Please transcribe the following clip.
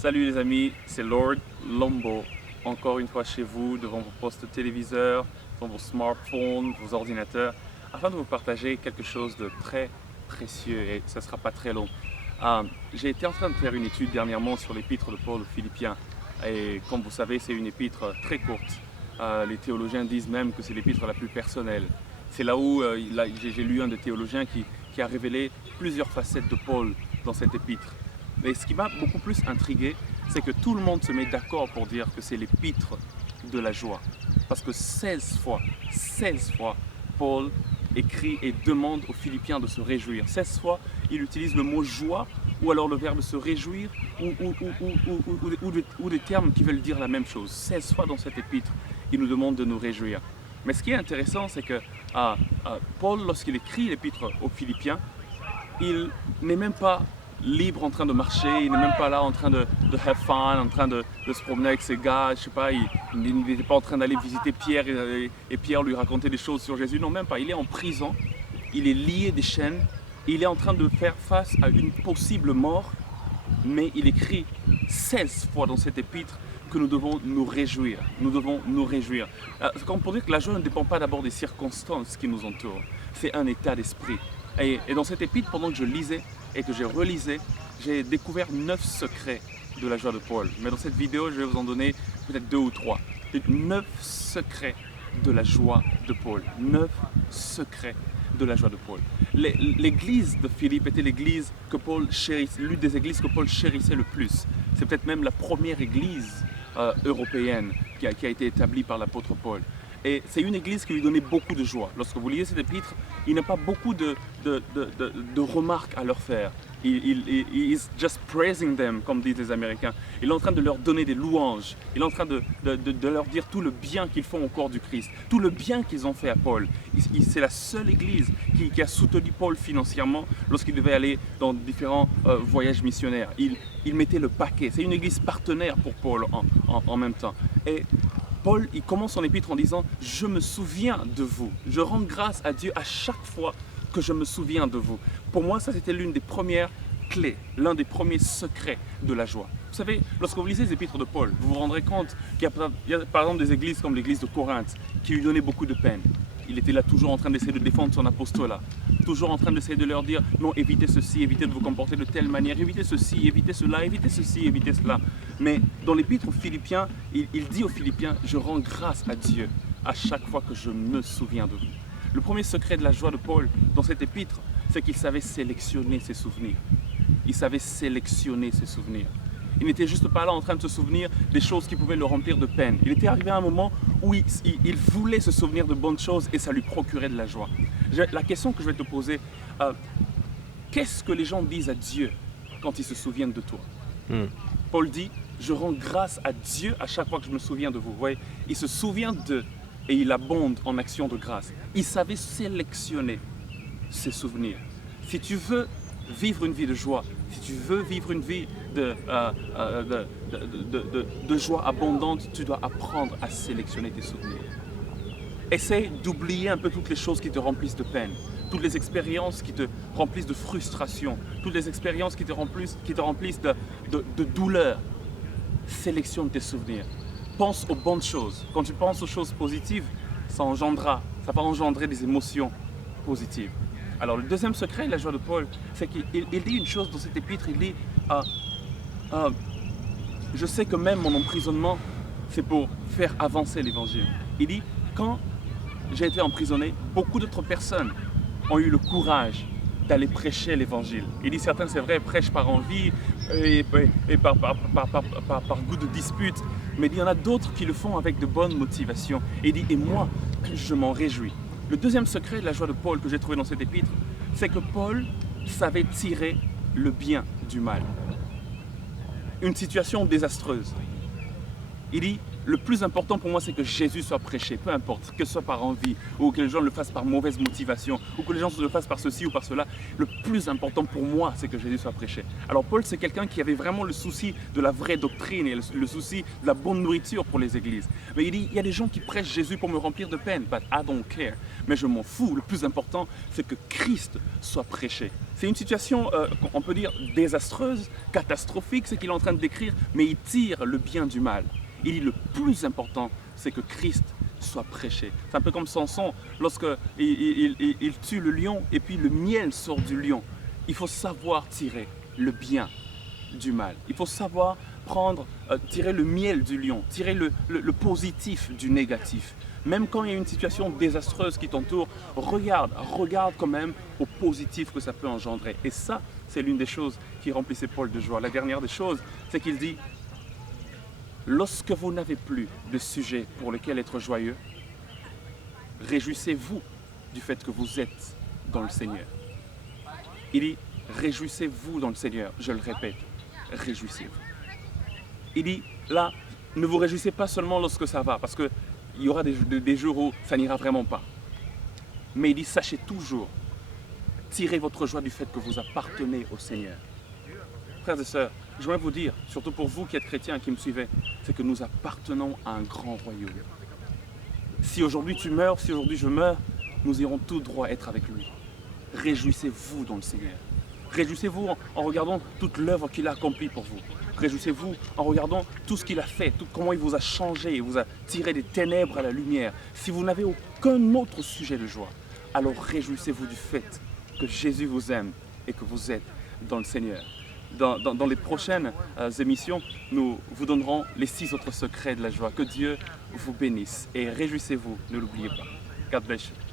Salut les amis, c'est Lord Lombo, encore une fois chez vous, devant vos postes téléviseurs, devant vos smartphones, vos ordinateurs, afin de vous partager quelque chose de très précieux et ça ne sera pas très long. J'ai été en train de faire une étude dernièrement sur l'épître de Paul aux Philippiens et comme vous savez c'est une épître très courte. Les théologiens disent même que c'est l'épître la plus personnelle. C'est là où j'ai lu un des théologiens qui a révélé plusieurs facettes de Paul dans cette épître. Mais ce qui m'a beaucoup plus intrigué, c'est que tout le monde se met d'accord pour dire que c'est l'épître de la joie. Parce que 16 fois, Paul écrit et demande aux Philippiens de se réjouir. 16 fois, il utilise le mot joie ou alors le verbe se réjouir ou des termes qui veulent dire la même chose. 16 fois dans cette épître, il nous demande de nous réjouir. Mais ce qui est intéressant, c'est que Paul, lorsqu'il écrit l'épître aux Philippiens, il n'est même pas libre en train de marcher, il n'est même pas là en train de have fun, en train de se promener avec ses gars, je sais pas, il n'était pas en train d'aller visiter Pierre et Pierre lui raconter des choses sur Jésus, non même pas, il est en prison, il est lié des chaînes, il est en train de faire face à une possible mort, mais il écrit 16 fois dans cette épître que nous devons nous réjouir, Comme pour dire que la joie ne dépend pas d'abord des circonstances qui nous entourent, c'est un état d'esprit. Et dans cette épître, pendant que je lisais et que je relisais, j'ai découvert 9 secrets de la joie de Paul. Mais dans cette vidéo, je vais vous en donner peut-être 2 ou 3. 9 secrets de la joie de Paul. 9 secrets de la joie de Paul. L'église de Philippe était l'église que Paul chérissait, l'une des églises que Paul chérissait le plus. C'est peut-être même la première église européenne qui a été établie par l'apôtre Paul. Et c'est une église qui lui donnait beaucoup de joie. Lorsque vous lisez cette épître, il n'a pas beaucoup de remarques à leur faire. Il is just praising them, comme disent les Américains. Il est en train de leur donner des louanges. Il est en train de leur dire tout le bien qu'ils font au corps du Christ, tout le bien qu'ils ont fait à Paul. C'est la seule église qui a soutenu Paul financièrement lorsqu'il devait aller dans différents voyages missionnaires. Il mettait le paquet. C'est une église partenaire pour Paul en même temps. Et Paul, il commence son épître en disant « Je me souviens de vous. Je rends grâce à Dieu à chaque fois que je me souviens de vous. » Pour moi, ça c'était l'une des premières clés, l'un des premiers secrets de la joie. Vous savez, lorsque vous lisez les épîtres de Paul, vous vous rendrez compte qu'il y a par exemple des églises comme l'église de Corinthe qui lui donnaient beaucoup de peine. Il était là toujours en train d'essayer de défendre son apostolat, toujours en train d'essayer de leur dire non, évitez ceci, évitez de vous comporter de telle manière, évitez ceci, évitez cela, évitez ceci, évitez cela. Mais dans l'épître aux Philippiens, il dit aux Philippiens, je rends grâce à Dieu à chaque fois que je me souviens de vous. Le premier secret de la joie de Paul dans cette épître, c'est qu'il savait sélectionner ses souvenirs. Il savait sélectionner ses souvenirs. Il n'était juste pas là en train de se souvenir des choses qui pouvaient le remplir de peine. Il était arrivé à un moment où il voulait se souvenir de bonnes choses et ça lui procurait de la joie. La question que je vais te poser, qu'est-ce que les gens disent à Dieu quand ils se souviennent de toi? Paul dit, je rends grâce à Dieu à chaque fois que je me souviens de vous. Vous voyez, il se souvient d'eux et il abonde en action de grâce. Il savait sélectionner ses souvenirs. Si tu veux vivre une vie de joie, si tu veux vivre une vie de joie abondante, tu dois apprendre à sélectionner tes souvenirs. Essaye d'oublier un peu toutes les choses qui te remplissent de peine, toutes les expériences qui te remplissent de frustration, toutes les expériences qui te remplissent de douleur. Sélectionne tes souvenirs. Pense aux bonnes choses. Quand tu penses aux choses positives, ça va engendrer des émotions positives. Alors le deuxième secret de la joie de Paul, c'est qu'il dit une chose dans cette épître, il dit je sais que même mon emprisonnement, c'est pour faire avancer l'évangile. Il dit, quand j'ai été emprisonné, beaucoup d'autres personnes ont eu le courage d'aller prêcher l'évangile. Il dit, certains, c'est vrai, prêchent par envie et par goût de dispute, mais il y en a d'autres qui le font avec de bonnes motivations. Et il dit, et moi, je m'en réjouis. Le deuxième secret de la joie de Paul que j'ai trouvé dans cette épître, c'est que Paul savait tirer le bien du mal. Une situation désastreuse. Il dit, le plus important pour moi, c'est que Jésus soit prêché, peu importe, que ce soit par envie, ou que les gens le fassent par mauvaise motivation, ou que les gens le fassent par ceci ou par cela. Le plus important pour moi, c'est que Jésus soit prêché. Alors Paul, c'est quelqu'un qui avait vraiment le souci de la vraie doctrine et le souci de la bonne nourriture pour les églises. Mais il dit, il y a des gens qui prêchent Jésus pour me remplir de peine, but I don't care. Mais je m'en fous. Le plus important, c'est que Christ soit prêché. C'est une situation, on peut dire, désastreuse, catastrophique, ce qu'il est en train de décrire, mais il tire le bien du mal. Il dit le plus important, c'est que Christ soit prêché. C'est un peu comme Samson, lorsqu'il tue le lion et puis le miel sort du lion. Il faut savoir tirer le bien du mal. Il faut savoir tirer le miel du lion, tirer le positif du négatif. Même quand il y a une situation désastreuse qui t'entoure, regarde quand même au positif que ça peut engendrer. Et ça, c'est l'une des choses qui remplissait Paul de joie. La dernière des choses, c'est qu'il dit: lorsque vous n'avez plus de sujet pour lequel être joyeux, réjouissez-vous du fait que vous êtes dans le Seigneur. Il dit, réjouissez-vous dans le Seigneur. Je le répète, réjouissez-vous. Il dit, là, ne vous réjouissez pas seulement lorsque ça va, parce qu'il y aura des jours où ça n'ira vraiment pas. Mais il dit, sachez toujours, tirez votre joie du fait que vous appartenez au Seigneur. Frères et sœurs, je voudrais vous dire, surtout pour vous qui êtes chrétiens et qui me suivez, c'est que nous appartenons à un grand royaume. Si aujourd'hui tu meurs, si aujourd'hui je meurs, nous irons tout droit être avec lui. Réjouissez-vous dans le Seigneur. Réjouissez-vous en regardant toute l'œuvre qu'il a accomplie pour vous. Réjouissez-vous en regardant tout ce qu'il a fait, comment il vous a changé, il vous a tiré des ténèbres à la lumière. Si vous n'avez aucun autre sujet de joie, alors réjouissez-vous du fait que Jésus vous aime et que vous êtes dans le Seigneur. Dans les prochaines émissions, nous vous donnerons les 6 autres secrets de la joie. Que Dieu vous bénisse et réjouissez-vous, ne l'oubliez pas. God bless you.